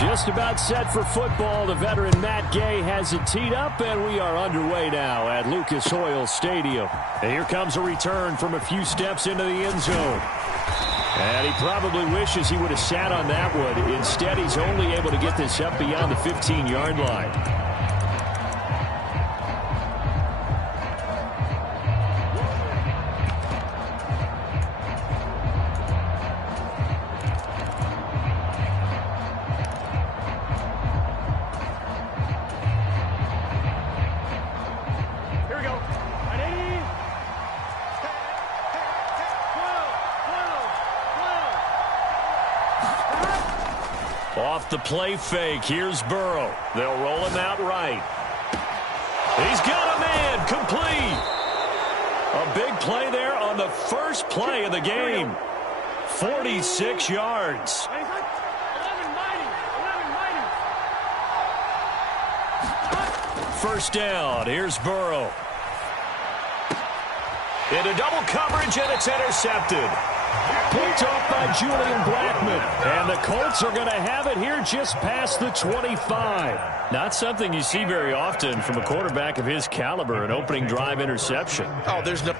Just about set for football. The veteran Matt Gay has it teed up, and we are underway now at Lucas Oil Stadium. And here comes a return from a few steps into the end zone. And he probably wishes he would have sat on that one. Instead, he's only able to get this up beyond the 15-yard line. Off the play fake, here's Burrow. They'll roll him out right. He's got a man, complete. A big play there on the first play of the game. 46 yards. First down, here's Burrow. Into double coverage, and it's intercepted. Picked off by Julian Blackman. And the Colts are going to have it here just past the 25. Not something you see very often from a quarterback of his caliber, an opening drive interception. Oh, there's no...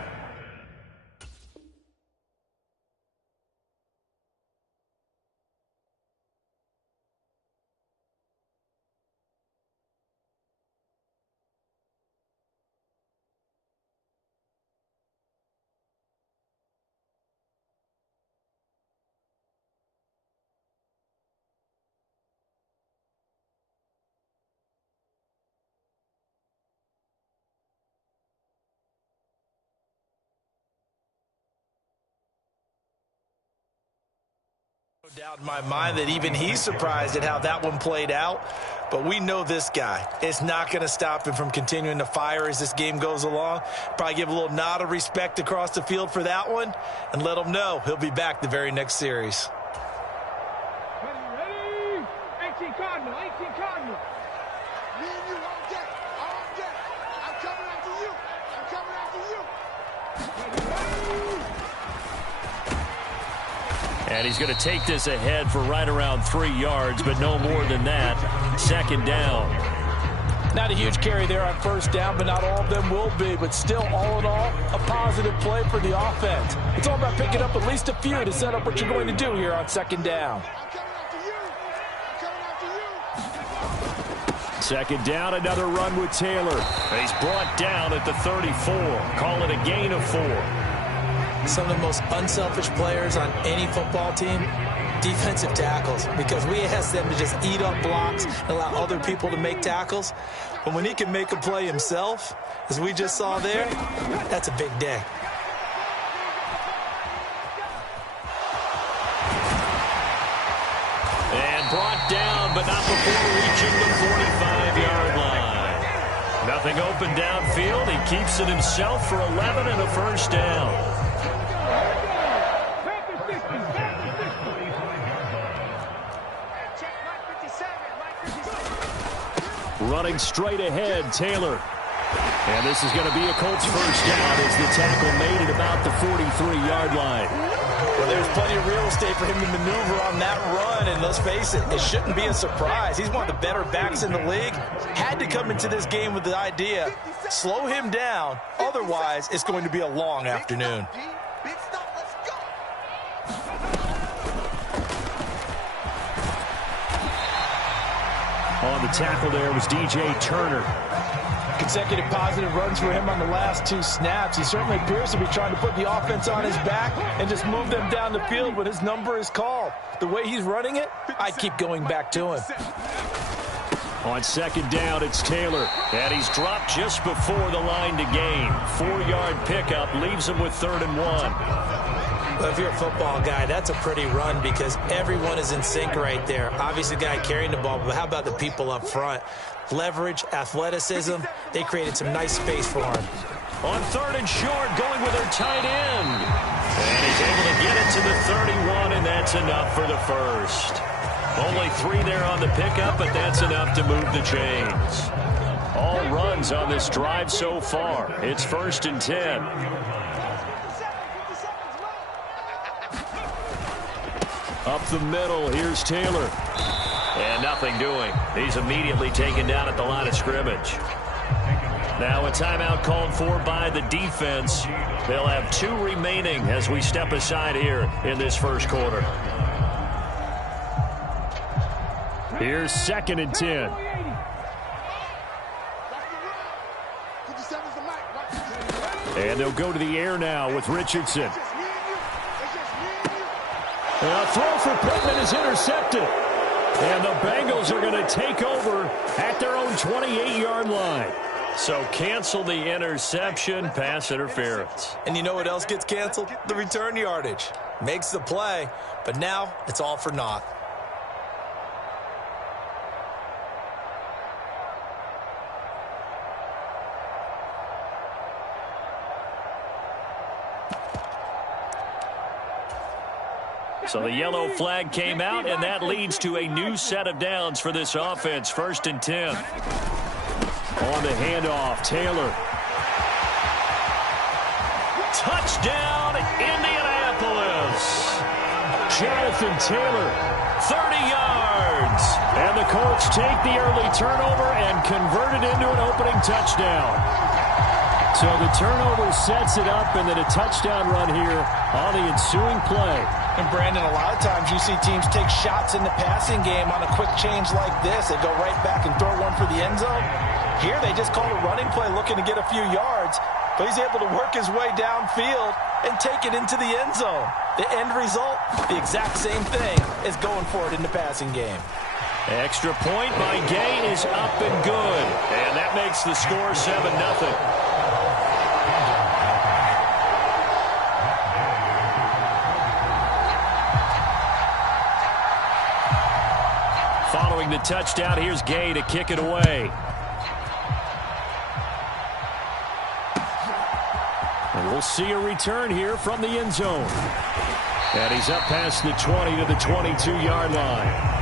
doubt in my mind that even he's surprised at how that one played out. But we know this guy. It's not going to stop him from continuing to fire as this game goes along. Probably give a little nod of respect across the field for that one and let him know he'll be back the very next series. Ready? 18 Cardinal, 18 Cardinal. Me and you all day, all day. I'm coming after you. I'm coming after you. Ready? And he's going to take this ahead for right around 3 yards, but no more than that. Second down. Not a huge carry there on first down, but not all of them will be. But still, all in all, a positive play for the offense. It's all about picking up at least a few to set up what you're going to do here on second down. Second down, another run with Taylor. He's brought down at the 34. Call it a gain of 4. Some of the most unselfish players on any football team, defensive tackles, because we ask them to just eat up blocks and allow other people to make tackles. But when he can make a play himself, as we just saw there, that's a big day. And brought down, but not before reaching the 45-yard line. Nothing open downfield. He keeps it himself for 11 and a first down. Running straight ahead, Taylor. And this is going to be a Colts first down as the tackle made it about the 43-yard line. Well, there's plenty of real estate for him to maneuver on that run, and let's face it, it shouldn't be a surprise. He's one of the better backs in the league. Had to come into this game with the idea, slow him down, otherwise it's going to be a long afternoon. On the tackle there was DJ Turner. Consecutive positive runs for him on the last 2 snaps. He certainly appears to be trying to put the offense on his back and just move them down the field when his number is called. The way he's running it, I'd keep going back to him. On second down, it's Taylor. And he's dropped just before the line to gain. 4-yard pickup leaves him with 3rd and 1. Well, if you're a football guy, that's a pretty run because everyone is in sync right there. Obviously, the guy carrying the ball, but how about the people up front? Leverage, athleticism, they created some nice space for him. On 3rd and short, going with their tight end. And he's able to get it to the 31, and that's enough for the first. Only 3 there on the pickup, but that's enough to move the chains. All runs on this drive so far. It's 1st and 10. Up the middle, here's Taylor. And nothing doing. He's immediately taken down at the line of scrimmage. Now a timeout called for by the defense. They'll have 2 remaining as we step aside here in this first quarter. Here's 2nd and 10. And they'll go to the air now with Richardson. And a throw for Pittman is intercepted. And the Bengals are going to take over at their own 28-yard line. So cancel the interception, pass interference. And you know what else gets canceled? The return yardage. Makes the play, but now it's all for naught. So the yellow flag came out, and that leads to a new set of downs for this offense. 1st and 10. On the handoff, Taylor. Touchdown, Indianapolis. Jonathan Taylor, 30 yards. And the Colts take the early turnover and convert it into an opening touchdown. So the turnover sets it up, and then a touchdown run here on the ensuing play. And Brandon, a lot of times you see teams take shots in the passing game on a quick change like this. They go right back and throw one for the end zone. Here they just call a running play looking to get a few yards, but he's able to work his way downfield and take it into the end zone. The end result, the exact same thing as going for it in the passing game. Extra point by Gay is up and good. And that makes the score 7-0. Following the touchdown, here's Gay to kick it away. And we'll see a return here from the end zone. And he's up past the 20 to the 22-yard line.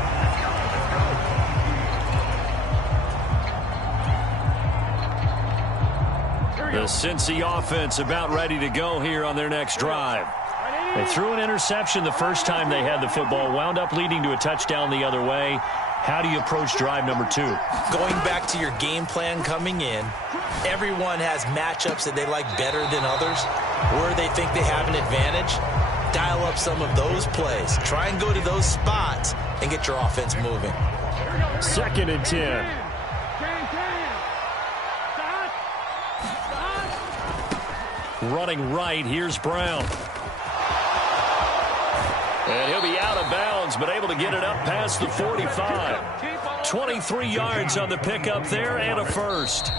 The Cincy offense about ready to go here on their next drive. They threw an interception the first time they had the football, wound up leading to a touchdown the other way. How do you approach drive number 2? Going back to your game plan coming in, everyone has matchups that they like better than others, where they think they have an advantage. Dial up some of those plays. Try and go to those spots and get your offense moving. 2nd and 10. Running right, here's Brown. And he'll be out of bounds, but able to get it up past the 45. 23 yards on the pickup there and a first.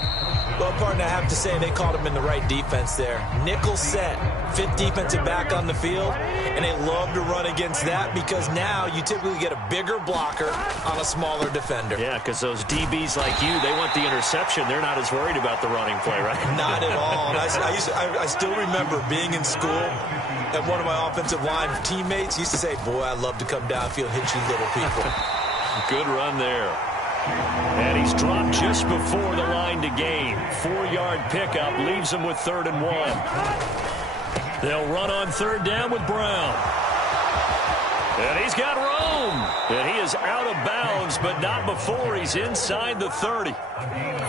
Well, partner, I have to say they called him in the right defense there. Nickel set, 5th defensive back on the field, and they love to run against that because now you typically get a bigger blocker on a smaller defender. Yeah, because those DBs like you, they want the interception. They're not as worried about the running play, right? Not at all. And I still remember being in school, and one of my offensive line teammates used to say, boy, I love to come downfield and hit you little people. Good run there. And he's dropped just before the line to gain. 4-yard pickup leaves him with 3rd and 1. They'll run on 3rd down with Brown. And he's got room. And he is out of bounds, but not before he's inside the 30.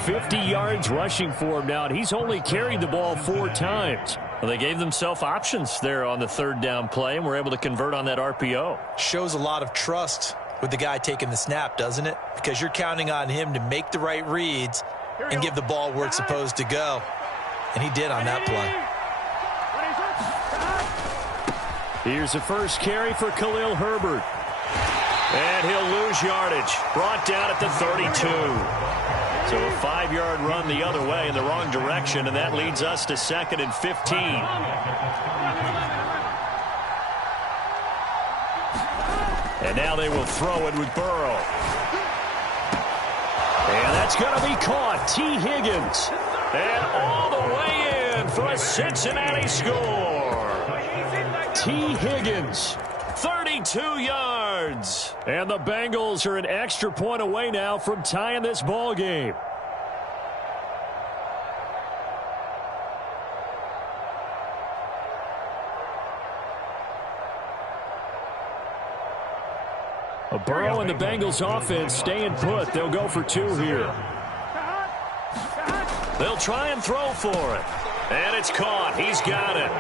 50 yards rushing for him now, and he's only carried the ball 4 times. Well, they gave themselves options there on the 3rd down play, and were able to convert on that RPO. Shows a lot of trust with the guy taking the snap, doesn't it? Because you're counting on him to make the right reads and give the ball where it's supposed to go. And he did on that play. Here's the first carry for Khalil Herbert. And he'll lose yardage. Brought down at the 32. So a 5-yard run the other way in the wrong direction, and that leads us to 2nd and 15. And now they will throw it with Burrow. And that's going to be caught. T. Higgins. And all the way in for a Cincinnati score. T. Higgins, 32 yards. And the Bengals are an extra point away now from tying this ball game. Burrow and the Bengals offense staying put. They'll go for 2 here. They'll try and throw for it. And it's caught. He's got it.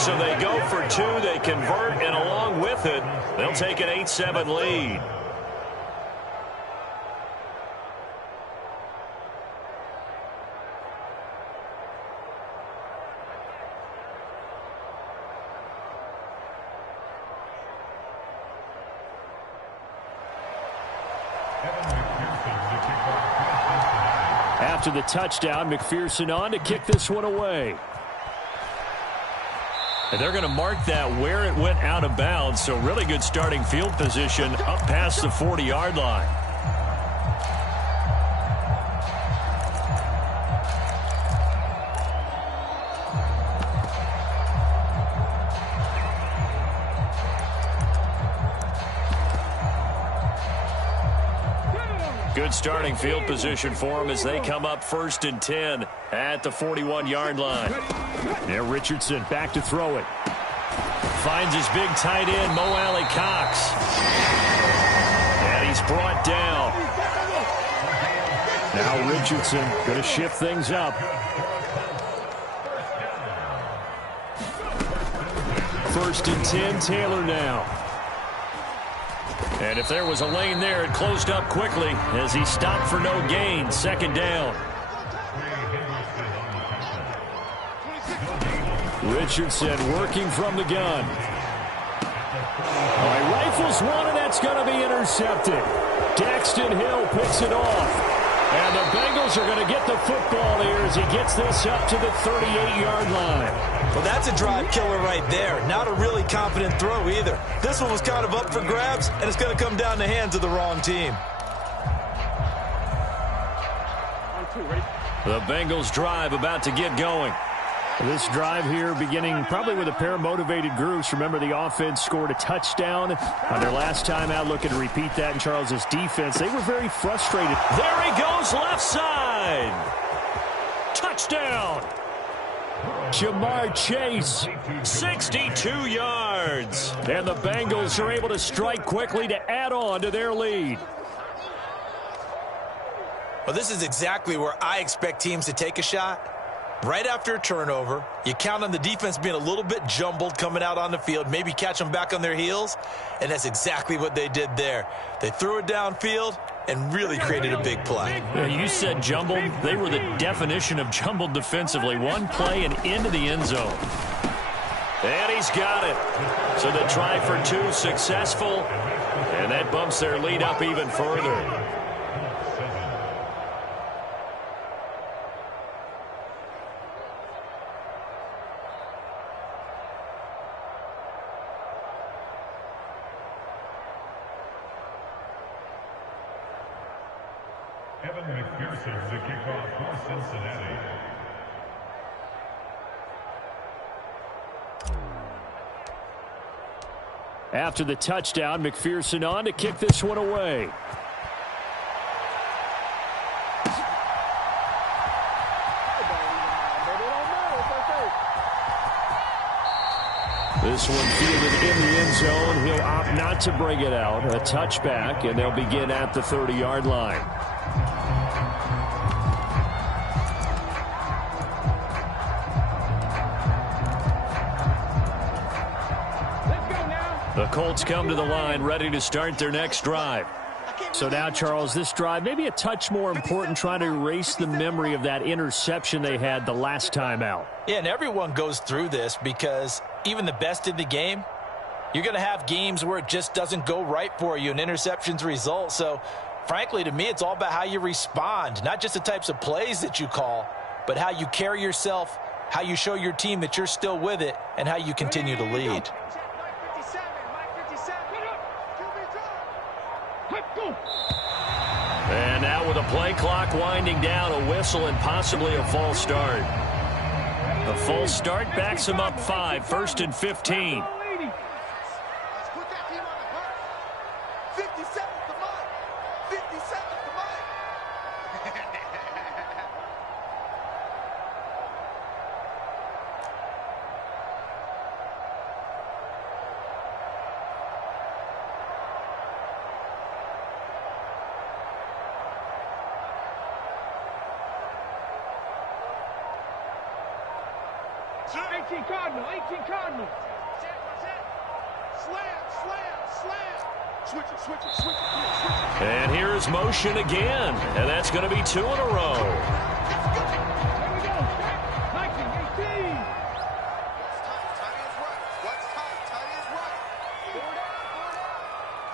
So they go for 2. They convert, and along with it, they'll take an 8-7 lead. After the touchdown, McPherson on to kick this one away. And they're going to mark that where it went out of bounds, so really good starting field position up past the 40-yard line. Good starting field position for them as they come up 1st and 10 at the 41-yard line. Now Richardson back to throw it. Finds his big tight end, Mo Alley Cox. And he's brought down. Now Richardson going to shift things up. 1st and 10, Taylor now. And if there was a lane there, it closed up quickly as he stopped for no gain. 2nd down. Richardson working from the gun. He rifles one, and that's going to be intercepted. Daxton Hill picks it off. And the Bengals are going to get the football here as he gets this up to the 38-yard line. Well, that's a drive killer right there. Not a really confident throw either. This one was kind of up for grabs, and it's going to come down the hands of the wrong team. The Bengals drive about to get going. This drive here beginning probably with a pair of motivated groups. Remember, the offense scored a touchdown on their last time out. Looking to repeat that in Charles's defense. They were very frustrated. There he goes, left side. Touchdown. Jamar Chase, 62 yards. And the Bengals are able to strike quickly to add on to their lead. Well, this is exactly where I expect teams to take a shot. Right after a turnover, you count on the defense being a little bit jumbled coming out on the field, maybe catch them back on their heels, and that's exactly what they did there. They threw it downfield and really created a big play. Yeah, you said jumbled. They were the definition of jumbled defensively. One play and into the end zone. And he's got it. So the try for 2 successful, and that bumps their lead up even further. McPherson to kick off for Cincinnati. After the touchdown, McPherson on to kick this one away. This one fielded in the end zone. He'll opt not to bring it out. A touchback, and they'll begin at the 30-yard line. The Colts come to the line, ready to start their next drive. So now, Charles, this drive maybe a touch more important, trying to erase the memory of that interception they had the last time out. Yeah, and everyone goes through this because even the best in the game, you're going to have games where it just doesn't go right for you, and interceptions result. So, frankly, to me, it's all about how you respond, not just the types of plays that you call, but how you carry yourself, how you show your team that you're still with it, and how you continue to lead. And now with a play clock winding down, a whistle and possibly a false start. The false start backs him up 5, 1st and 15. 18 Cardinal, 18 Cardinal. Slam, slam, slam. Switch it, switch it, switch it, switch it. And here's motion again, and that's going to be 2 in a row. Here we go. 19, 18. What's tight? Tight is right. What's tight? Tight is right.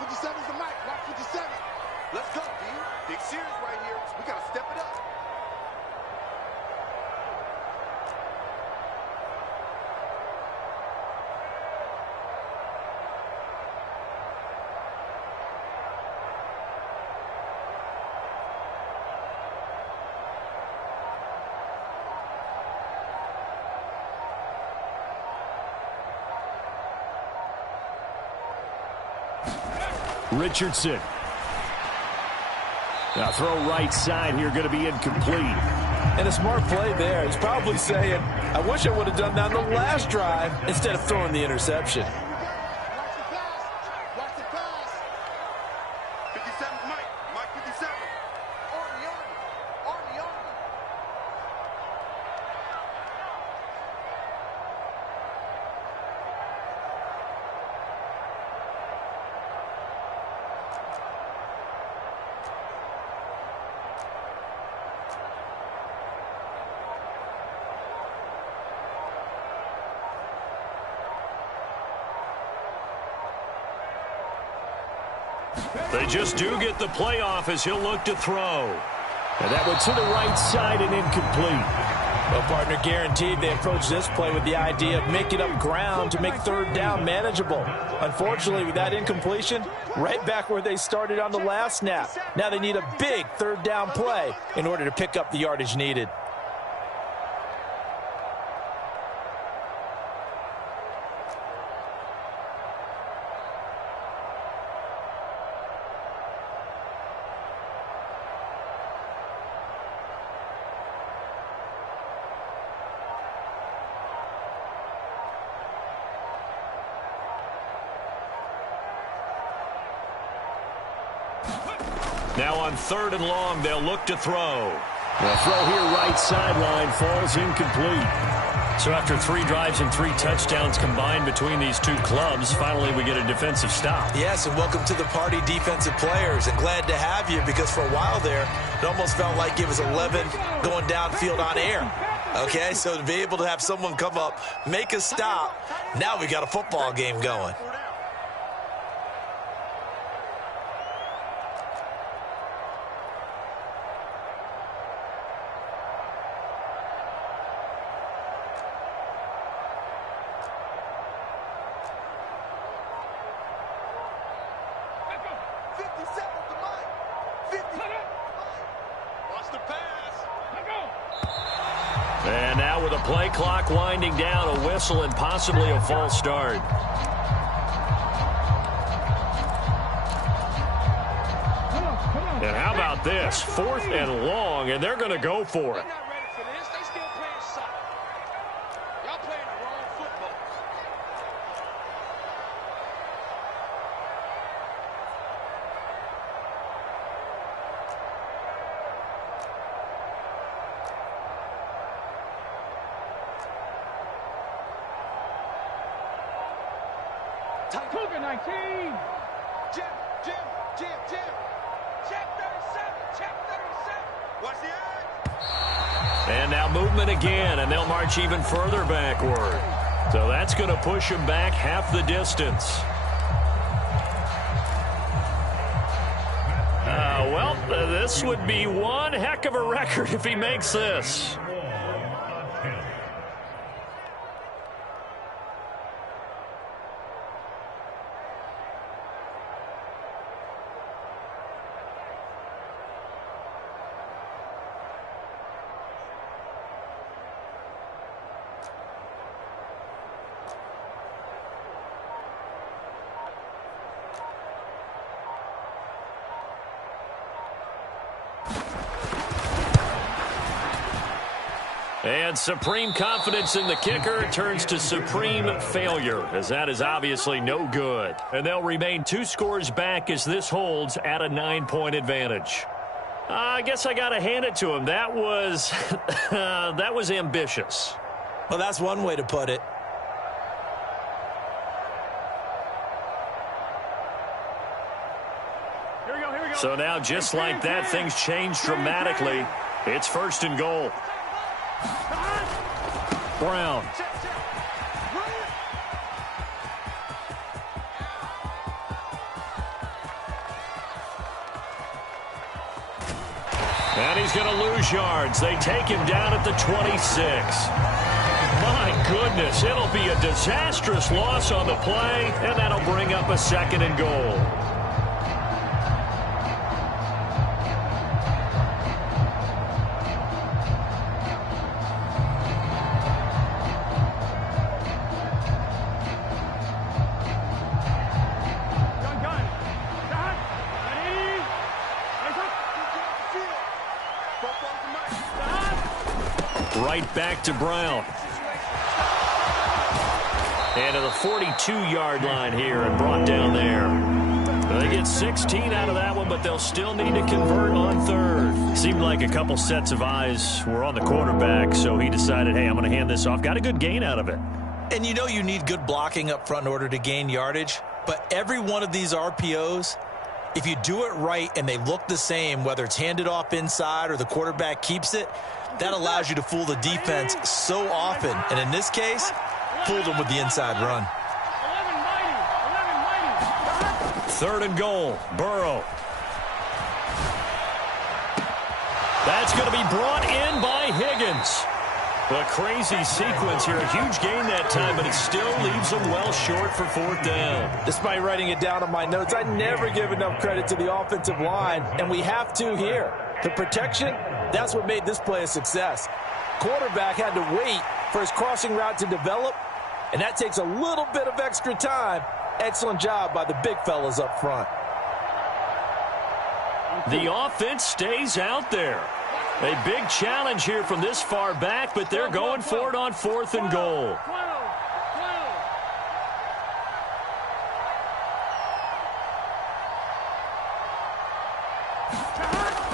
57's the mic. Watch 57. Let's go, D. Big series right here. We got to step it up. Richardson. Now throw right side here, going to be incomplete. And a smart play there. He's probably saying, I wish I would have done that on the last drive instead of throwing the interception. Watch the pass. Watch the pass. 57's Mike. Mike 57. Army, Army. Army, Army. They just do get the playoff as he'll look to throw. And that one to the right side and incomplete. Well, partner, guaranteed they approach this play with the idea of making up ground to make third down manageable. Unfortunately, with that incompletion, right back where they started on the last snap. Now they need a big third down play in order to pick up the yardage needed. Now on 3rd and long, they'll look to throw. The throw here right sideline falls incomplete. So after 3 drives and 3 touchdowns combined between these two clubs, finally we get a defensive stop. Yes, and welcome to the party, defensive players. And glad to have you, because for a while there, it almost felt like it was 11 going downfield on air. Okay, so to be able to have someone come up, make a stop, now we got a football game going. And now with a play clock winding down, a whistle and possibly a false start. And how about this? 4th and long, and they're going to go for it. They're not ready for this. They still playing soccer. Y'all playing the wrong football. Cougar 19. Jim, Jim, Jim, Jim. Check 37, check 37. Watch the eye. And now movement again, and they'll march even further backward. So that's going to push him back half the distance. Well, this would be one heck of a record if he makes this. And supreme confidence in the kicker turns to supreme failure, as that is obviously no good. And they'll remain 2 scores back as this holds at a 9-point advantage. I guess I got to hand it to him. That was that was ambitious. Well, that's one way to put it. So now, just like that, things change dramatically. It's 1st and goal. Brown. And he's going to lose yards. They take him down at the 26. My goodness, it'll be a disastrous loss on the play, and that'll bring up a 2nd and goal. Right back to Brown. And to the 42-yard line here and brought down there. They get 16 out of that one, but they'll still need to convert on 3rd. Seemed like a couple sets of eyes were on the quarterback, so he decided, hey, I'm going to hand this off. Got a good gain out of it. And you know you need good blocking up front in order to gain yardage, but every one of these RPOs, if you do it right and they look the same, whether it's handed off inside or the quarterback keeps it, that allows you to fool the defense so often. And in this case, fooled them with the inside run. 3rd and goal. Burrow. That's going to be brought in by Higgins. A crazy sequence here. A huge gain that time, but it still leaves them well short for 4th down. Despite writing it down on my notes, I never give enough credit to the offensive line, and we have to here. The protection, that's what made this play a success. Quarterback had to wait for his crossing route to develop, and that takes a little bit of extra time. Excellent job by the big fellas up front. The offense stays out there. A big challenge here from this far back, but they're going for it on 4th and goal.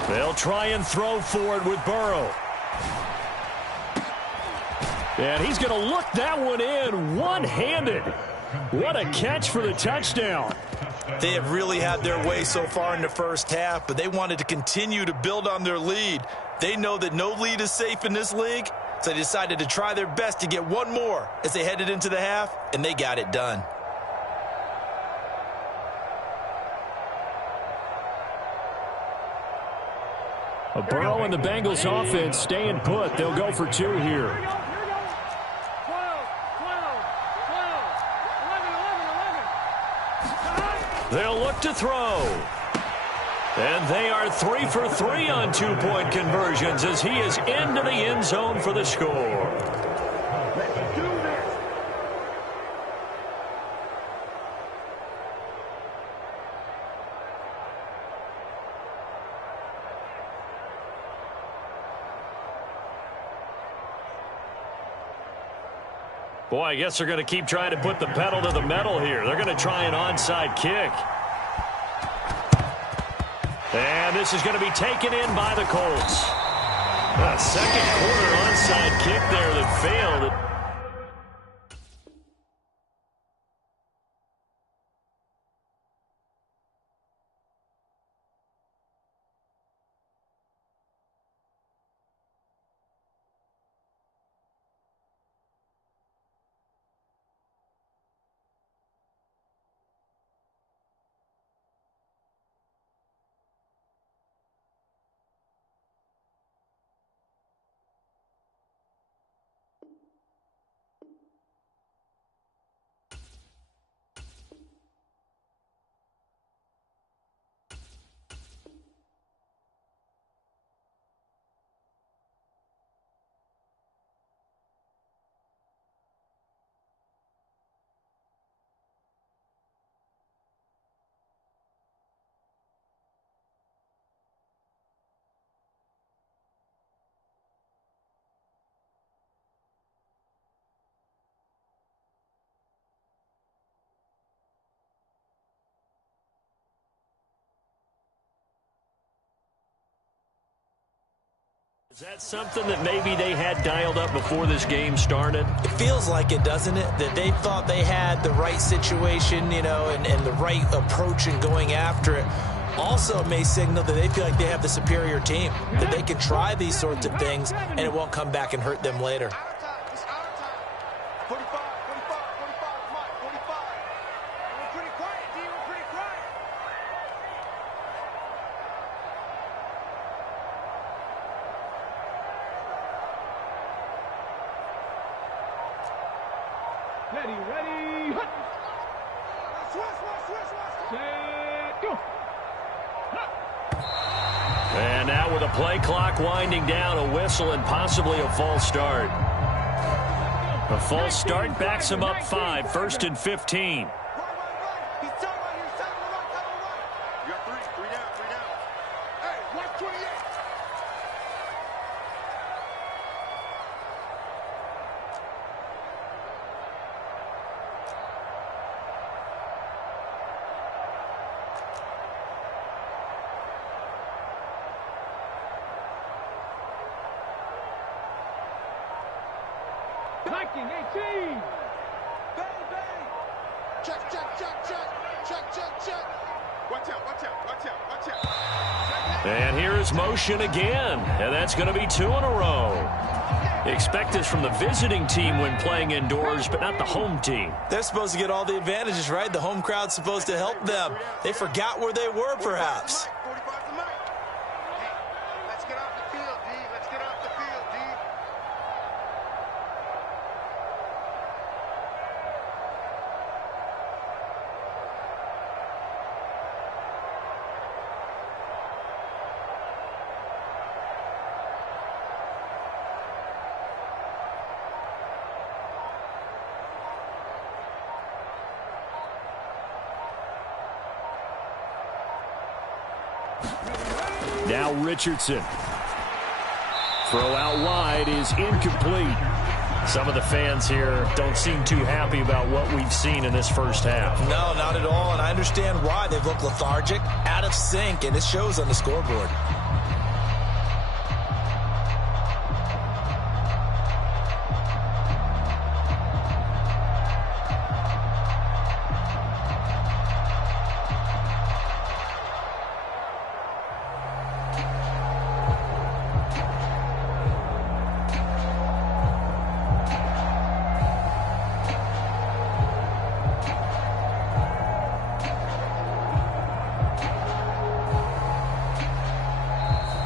They'll try and throw for it with Burrow. And he's going to look that one in one-handed. What a catch for the touchdown. They have really had their way so far in the first half, but they wanted to continue to build on their lead. They know that no lead is safe in this league, so they decided to try their best to get one more as they headed into the half, and they got it done. Burrow and the Bengals offense staying put. They'll go for 2 here. They'll look to throw. And they are 3 for 3 on 2-point conversions as he is into the end zone for the score. Boy, I guess they're going to keep trying to put the pedal to the metal here. They're going to try an onside kick. And this is going to be taken in by the Colts. A second quarter onside kick there that failed. Is that something that maybe they had dialed up before this game started? It feels like it, doesn't it? That they thought they had the right situation, you know, and the right approach in going after it. Also may signal that they feel like they have the superior team, that they can try these sorts of things, and it won't come back and hurt them later. Out of time. It's out of time. 45, 45, 45. Come on, 45. We're pretty quiet, D. We're pretty quiet. Ready, hut. Switch. Set, go. And now with a play clock winding down, a whistle and possibly a false start. A false start backs him up 5, 1st and 15. Run. He's talking about here. He's talking about. You got three down. Hey, 128. Viking 18. Bang. Check. Watch out. And here is motion again, and that's going to be 2 in a row. Expect this from the visiting team when playing indoors, but not the home team. They're supposed to get all the advantages, right? The home crowd's supposed to help them. They forgot where they were, perhaps. 45's the mic. Hey, let's get off the field, D. Let's get off the field, D. Now Richardson. Throw out wide is incomplete. Some of the fans here don't seem too happy about what we've seen in this first half. No, not at all, and I understand why. They've looked lethargic, out of sync, and it shows on the scoreboard.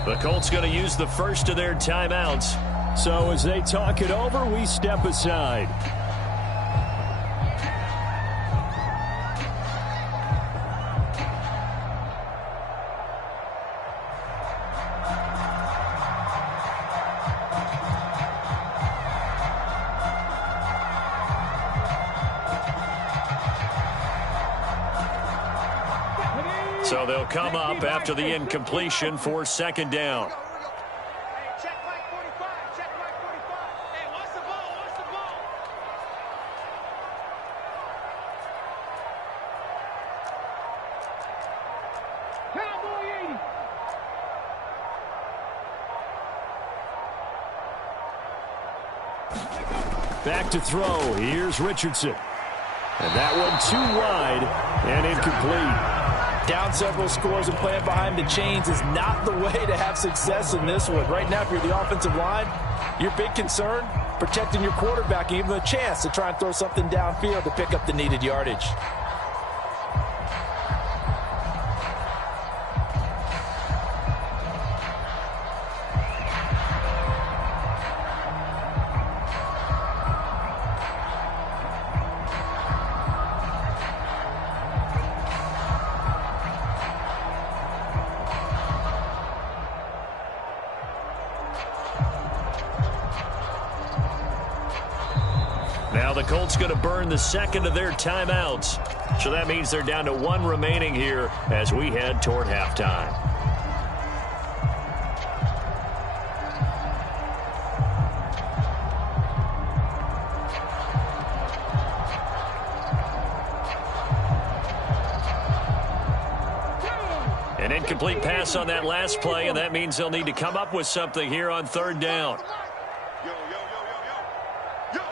The Colts going to use the first of their timeouts. So as they talk it over, we step aside. So they'll come up after the incompletion for 2nd down. Hey, check Mike 45. Check Mike 45. Hey, watch the ball. Cowboy 80. Back to throw. Here's Richardson. And that one too wide and incomplete. Down several scores and playing behind the chains is not the way to have success in this one. Right now, if you're the offensive line, your big concern, protecting your quarterback and giving him a chance to try and throw something downfield to pick up the needed yardage. Now the Colts going to burn the second of their timeouts. So that means they're down to 1 remaining here as we head toward halftime. An incomplete pass on that last play, and that means they'll need to come up with something here on third down. Yo, yo, yo, yo, yo.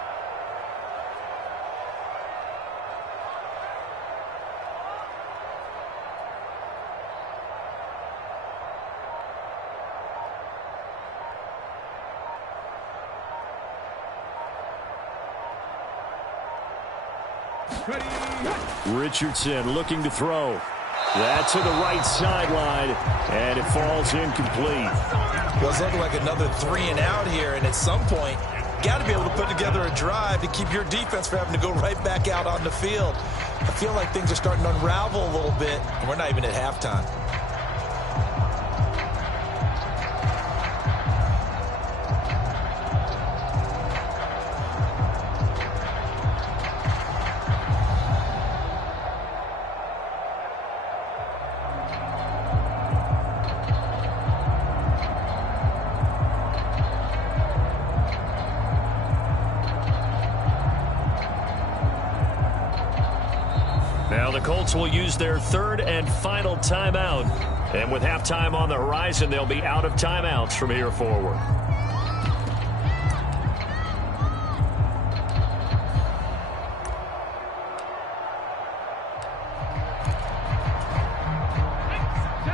Yo. Richardson looking to throw. That's to the right sideline, and it falls incomplete. Well, it's looking like another 3 and out here, and at some point, got to be able to put together a drive to keep your defense from having to go right back out on the field. I feel like things are starting to unravel a little bit, and we're not even at halftime. Now the Colts will use their third and final timeout. And with halftime on the horizon, they'll be out of timeouts from here forward.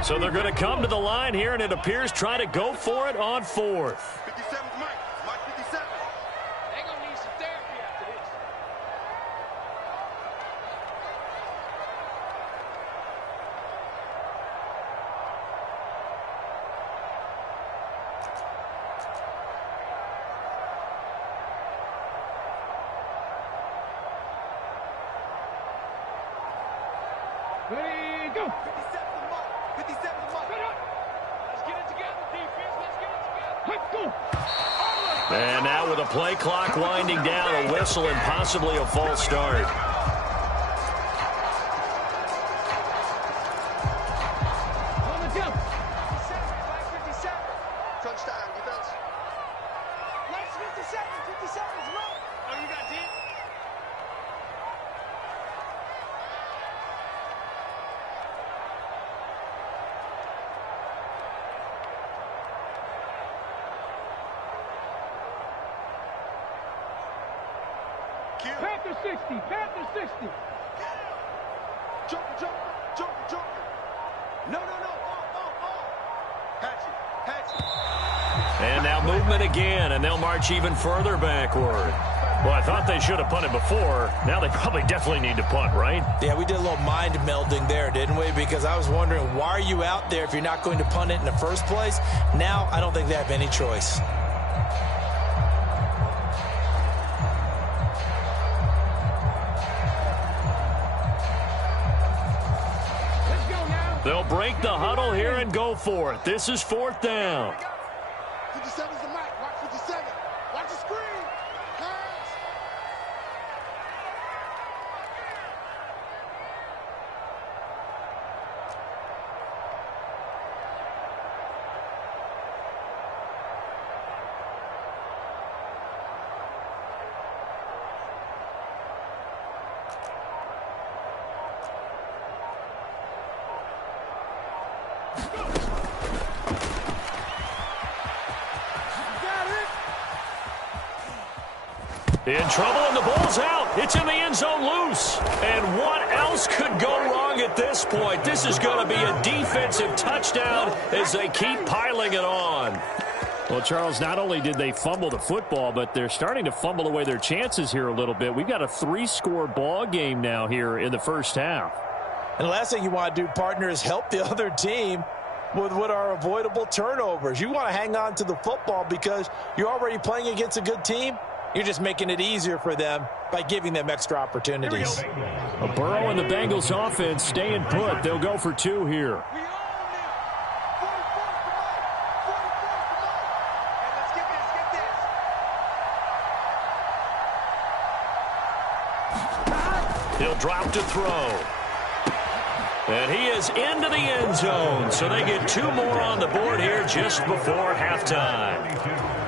So they're going to come to the line here, and it appears try to go for it on fourth. 57's Mike. Mike 57. They're going to need some therapy after this. Ready, go. 57's Mike. 57's Mike. Let's get it together, defense. Let's get it together. Let's go. And now with a play clock winding down, a whistle and possibly a false start. On the jump. 57, Mike 57. Touchdown, defense. Mike's 57. 57's Mike. Oh, you got D? Panther 60. Panther 60. Joker, Joker, Joker, Joker. No, no, no. Hatchet, hatchet. And now movement again, and they'll march even further backward. Well, I thought they should have punted before. Now they probably definitely need to punt, right? Yeah, we did a little mind melding there, didn't we? Because I was wondering, why are you out there if you're not going to punt it in the first place? Now, I don't think they have any choice. Let's go now. They'll break the huddle here and go for it. This is fourth down. 57's the Mike. Watch 57. Watch the screen. Hands. In trouble, and the ball's out. It's in the end zone loose. And what else could go wrong at this point? This is going to be a defensive touchdown as they keep piling it on. Well, Charles, not only did they fumble the football, but they're starting to fumble away their chances here a little bit. We've got a 3-score ball game now here in the first half. And the last thing you want to do, partner, is help the other team with what are avoidable turnovers. You want to hang on to the football because you're already playing against a good team. You're just making it easier for them by giving them extra opportunities. A Burrow and the Bengals offense staying put. They'll go for 2 here. We own it. 44's the Mike. 44's the Mike. And let's get this. He'll drop to throw. And he is into the end zone. So they get 2 more on the board here just before halftime.